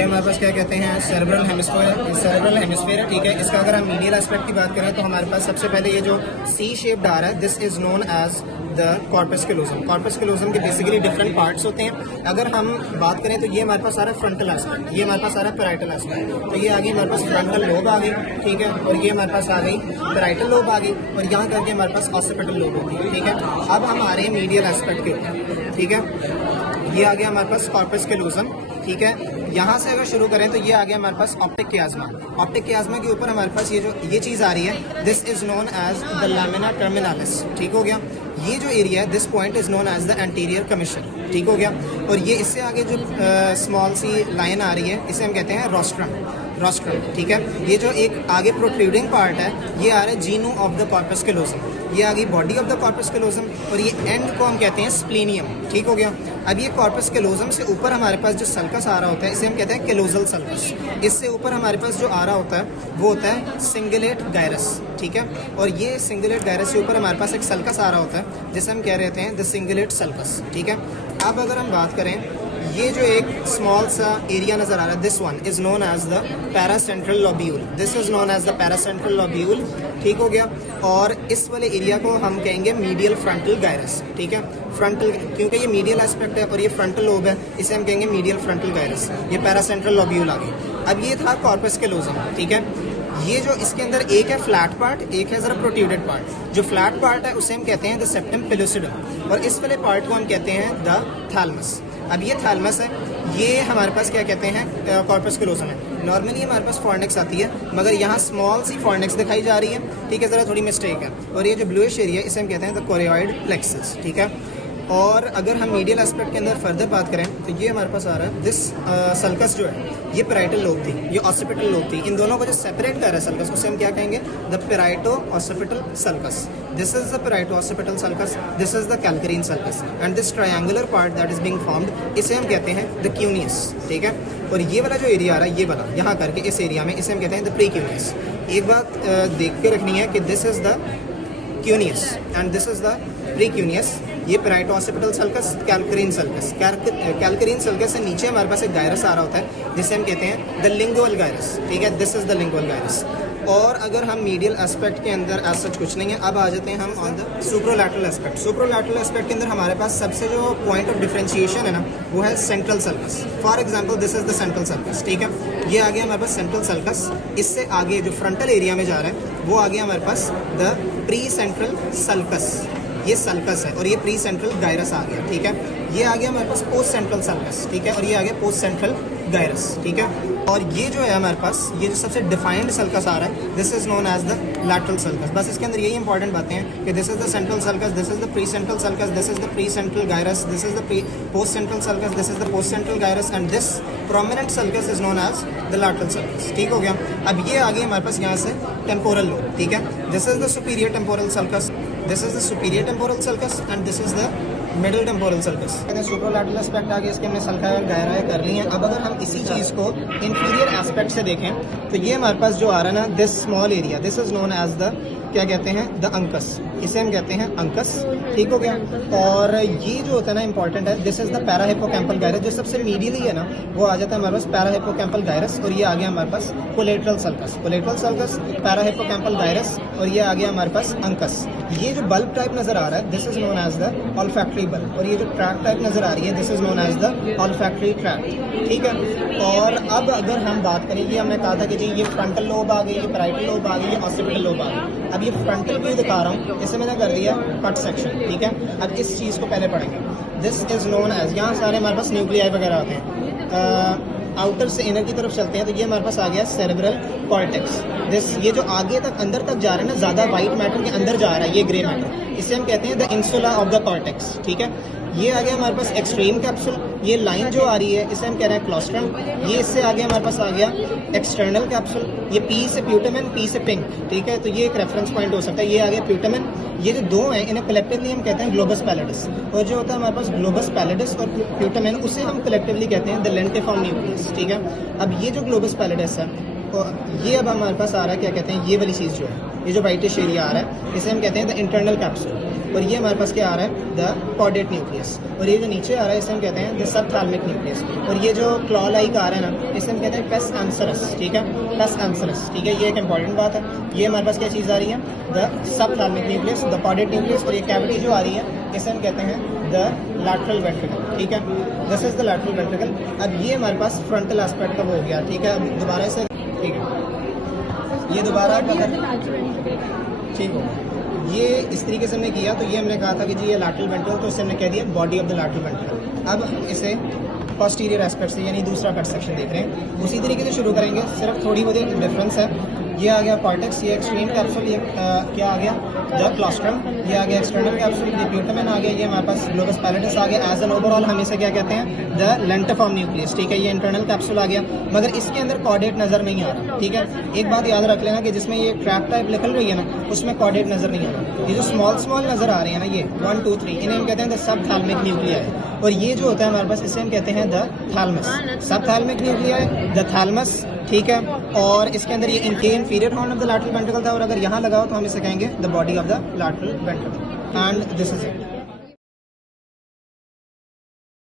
ये हमारे पास क्या कहते हैं सेरेब्रल हेमिस्फीयर है, ठीक है। इसका अगर हम मीडियल एस्पेक्ट की बात करें तो हमारे पास सबसे पहले ये जो सी शेप्ड आ रहा है, this is known as the corpus callosum. Corpus callosum के बेसिकली डिफरेंट पार्ट्स होते हैं। अगर हम बात करें तो ये हमारे पास आ रहा है फ्रंटल एस्पेक्ट, ये हमारे पास आ रहा है पैराइटल एस्पेक्ट। तो ये आ गई हमारे पास फ्रंटल लोब आ गई, ठीक है, और ये हमारे पास आ गई पैराइटल लोब आ गई, और यहाँ करके हमारे पास ऑसिपिटल लोब होगी, ठीक है। अब हम आ रहे हैं मीडियल एस्पेक्ट के ऊपर, ठीक है। ये आ गया हमारे पास कॉर्पस कैलोजम, ठीक है। यहाँ से अगर शुरू करें तो ये आ गया हमारे पास ऑप्टिक कियाज्मा। ऑप्टिक कियाज्मा के ऊपर हमारे पास ये चीज़ आ रही है, this is known as the lamina terminalis, ठीक हो गया। ये जो एरिया है, this point is known as the anterior commissure, ठीक हो गया। और ये इससे आगे जो स्मॉल सी लाइन आ रही है, इसे हम कहते हैं रोस्ट्रम, ठीक है। ये जो एक आगे प्रोट्रूडिंग पार्ट है, ये आ रहा है Jinu of the corpus callosum. ये आ गई body of the corpus callosum, और ये एंड को हम कहते हैं स्प्लेनियम, ठीक हो गया। अब ये कॉर्पस कैलोजम से ऊपर हमारे पास जो सल्कस आ रहा होता है, इसे हम कहते हैं कैलोजल सल्कस। इससे ऊपर हमारे पास जो आ रहा होता है वो होता है सिंगुलेट गायरस, ठीक है। और ये सिंगुलेट गायरस से ऊपर हमारे पास एक सल्कस आ रहा होता है जिसे हम कह रहे हैं द सिंगुलेट सल्कस, ठीक है। अब अगर हम बात करें, ये जो एक स्मॉल सा एरिया नजर आ रहा है, this one is known as the paracentral lobule, this is known as the paracentral lobule, ठीक हो गया। और इस वाले एरिया को हम कहेंगे मीडियल फ्रंटल गायरस, ठीक है। फ्रंटल, क्योंकि ये मीडियल एस्पेक्ट है और ये फ्रंटल लोब है, इसे हम कहेंगे मीडियल फ्रंटल गायरस। ये पैरासेंट्रल लोब्यूल आ गई। अब ये था कॉर्पस कैलोजम, ठीक है। ये जो इसके अंदर एक है फ्लैट पार्ट, एक है जरा प्रोट्रूडेड पार्ट। जो फ्लैट पार्ट है उसे हम कहते हैं द सेप्टम पेलुसिडम, और इस वाले पार्ट को हम कहते हैं द थैलमस। अब ये थैलमस है, ये हमारे पास क्या कहते हैं कॉर्पस कैलोजम है। नॉर्मली हमारे पास फॉर्निक्स आती है, मगर यहाँ स्मॉल सी फॉर्निक्स दिखाई जा रही है, ठीक है, ज़रा थोड़ी मिस्टेक है। और ये जो ब्लूइश एरिया, इसे हम कहते हैं द कोरियोइड प्लेक्सस, ठीक है। और अगर हम मीडियल एस्पेक्ट के अंदर फर्दर बात करें तो ये हमारे पास आ रहा है दिस सल्कस जो है, ये पैराइटल लोब थी, ये ऑसिपिटल लोब थी। इन दोनों को जो सेपरेट कर रहा है सल्कस, उसे हम क्या कहेंगे the parieto occipital sulcus. This is the parieto occipital sulcus, this is the calcarine sulcus, and this triangular part that is being formed, इसे हम कहते हैं द क्यूनियस, ठीक है। और ये वाला जो एरिया आ रहा है, ये वाला यहाँ करके इस एरिया में, इसे हम कहते हैं द प्रीक्यूनियस। एक बात देख के रखनी है कि this is the cuneus and this is the precuneus. ये parieto occipital sulcus, calcarine sulcus. Calcarine sulcus से नीचे हमारे पास एक गायरस आ रहा होता है जिसे हम कहते हैं द लिंगुअल गायरस, ठीक है। This is the lingual gyrus. और अगर हम मीडियल एस्पेक्ट के अंदर एज सच कुछ नहीं है, अब आ जाते हैं हम ऑन द सुप्रोलैटरल एस्पेक्ट। सुप्रोलैटरल एस्पेक्ट के अंदर हमारे पास सबसे जो पॉइंट ऑफ डिफरेंशिएशन है ना, वो है central sulcus. For example this is the central sulcus, ठीक है। ये आ गया हमारे पास सेंट्रल सल्कस। इससे आगे जो फ्रंटल एरिया में जा रहा है वो आ गया हमारे पास द प्री सेंट्रल सल्कस, ये सल्कस है, और ये प्री सेंट्रल गायरस आ गया, ठीक है। ये आ गया हमारे पास पोस्ट सेंट्रल सल्कस, ठीक है, और ये आ गया पोस्ट सेंट्रल गायरस, ठीक है। और ये जो है हमारे पास, ये जो सबसे डिफाइंड सल्कस आ रहा है, this is known as the lateral sulcus. बस इसके अंदर यही इंपॉर्टेंट बातें हैं कि this is the central sulcus, this is the precentral sulcus, this is the precentral gyrus, this is the postcentral sulcus, this is the postcentral gyrus, and this prominent sulcus is known as the lateral sulcus, ठीक हो गया। अब ये आ गई हमारे पास यहाँ से temporal lobe, ठीक है। This is the superior temporal sulcus, this is the superior temporal sulcus, and this is the middle temporal sulcus. Superolateral aspect आगे इसके हमने सल्का गायराएं कर ली हैं। अब अगर हम इसी चीज़ को इंफीरियर एस्पेक्ट से देखें तो ये हमारे पास जो आ रहा है ना, this small area, this is known as the क्या कहते हैं द अंकस, इसे हम कहते हैं अंकस, ठीक हो गया। और ये जो होता है ना इंपॉर्टेंट है, दिस इज द पैराहिपोकैम्पल गायरस। जो सबसे मीडियली है ना, वो आ जाता है हमारे पास पैराहिपोकैम्पल गायरस, और ये आ गया हमारे पास collateral sulcus, collateral sulcus, parahippocampal gyrus, और ये आ गया हमारे पास अंकस। ये जो बल्ब टाइप नजर आ रहा है, this is known as the olfactory bulb, और ये जो ट्रैक टाइप नजर आ रही है, this is known as the olfactory tract, ठीक है। और अब अगर हम बात करें, ये हमने कहा था कि जी ये फ्रंटल लोब आ गई, ये पैराइटल लोब आ गई, ये ऑसिपिटल लोब आ गई। अब ये फ्रंटल व्यू दिखा रहा हूँ, इसे मैंने कर दिया कट सेक्शन, ठीक है। अब इस चीज़ को पहले पढ़ेंगे। दिस इज नोन एज, यहाँ सारे हमारे पास न्यूक्लियाई वगैरह आते हैं, आउटर से इनर की तरफ चलते हैं, तो ये हमारे पास आ गया सेरेब्रल कॉर्टेक्स। दिस, ये जो आगे तक अंदर तक जा रहा है ना, ज़्यादा वाइट मैटर के अंदर जा रहा है, ये ग्रे मैटर, इसे हम कहते हैं the insula of the cortex, ठीक है। ये आ गया हमारे पास एक्सट्रीम कैप्सूल, ये लाइन जो आ रही है इसे हम कह रहे हैं क्लोस्ट्रम। ये इससे आगे हमारे पास आ गया एक्सटर्नल कैप्सूल, ये पी से प्यूटामिन, पी से पिंक, ठीक है। तो ये एक रेफरेंस पॉइंट हो सकता है। ये आ गया प्यूटामिन। ये जो दो हैं इन्हें कलेक्टिवली हम कहते हैं ग्लोबस पैलेडिस, और जो होता है हमारे पास ग्लोबस पैलेडिस और प्यूटामिन, उसे हम कलेक्टिवली कहते हैं द लेंटिफॉर्म न्यूक्लियस, ठीक है। अब ये जो ग्लोबस पैलेडिस है, तो ये अब हमारे पास आ रहा है क्या कहते हैं, ये वाली चीज़ जो है, ये जो वाइटिश एरिया आ रहा है, इसे हम कहते हैं द इंटरनल कैप्सूल। और ये हमारे पास क्या आ रहा है, द कॉर्डेट न्यूक्लियस। और ये जो नीचे आ रहा है इसे हम कहते हैं द सबथैलेमिक न्यूक्लियस। और ये जो क्लॉ लाइक आ रहा है ना, इसे हम कहते हैं पेस एंसरस, ठीक है, पेस एंसरस, ठीक है। ये एक इंपॉर्टेंट बात है। ये हमारे पास क्या चीज़ आ रही है, the subthalamic nucleus, the caudate nucleus. और ये कैविटी जो आ रही है इसे हम कहते हैं द लैटरल वेंट्रिकल, ठीक है, this is the lateral ventricle. अब ये हमारे पास फ्रंटल एस्पेक्ट का हो गया, ठीक है। अब दोबारा से, ठीक है, ये दोबारा ठीक हो, ये इस तरीके से हमने किया। तो ये हमने कहा था कि जी ये लैटरल वेंट्रिकल, तो इससे हमने कह दिया body of the lateral ventricle. अब हम इसे पोस्टीरियर एस्पेक्ट से यानी दूसरा कट सेक्शन देख रहे हैं, उसी तरीके से शुरू करेंगे, सिर्फ थोड़ी बहुत डिफरेंस है। ये आ गया कॉर्टेक्स, ये एक्सट्रीम कैप्सूल, ये क्या आ गया, द क्लोस्ट्रम। ये आ गया एक्सटर्नल कैप्सूल, ये प्यूटामेन आ गया, ये हमारे पास ग्लोबस पैलेटस आ गया। एज एन ओवरऑल हम इसे क्या कहते हैं, द लेंटिफॉर्म न्यूक्लियस, ठीक है। ये इंटरनल कैप्सूल आ गया, मगर इसके अंदर कॉर्डेट नजर नहीं आ रहा, ठीक है। एक बात याद रख लेना कि जिसमें ये ट्रैप टाइप निकल रही है ना, उसमें कॉर्डेट नजर नहीं आ रहा। ये जो स्मॉल स्मॉल नजर आ रहे हैं ना, ये 1 2 3, इन्हें हम कहते हैं द सबथैलेमिक न्यूक्लियाई। और ये जो होता है हमारे पास, इसे हम कहते हैं the thalamus. Subthalamic nuclei, the thalamus, ठीक है। और इसके अंदर ये inferior horn of the lateral ventricle था, और अगर यहाँ लगाओ तो हम इसे कहेंगे the body of the lateral ventricle. And this is it.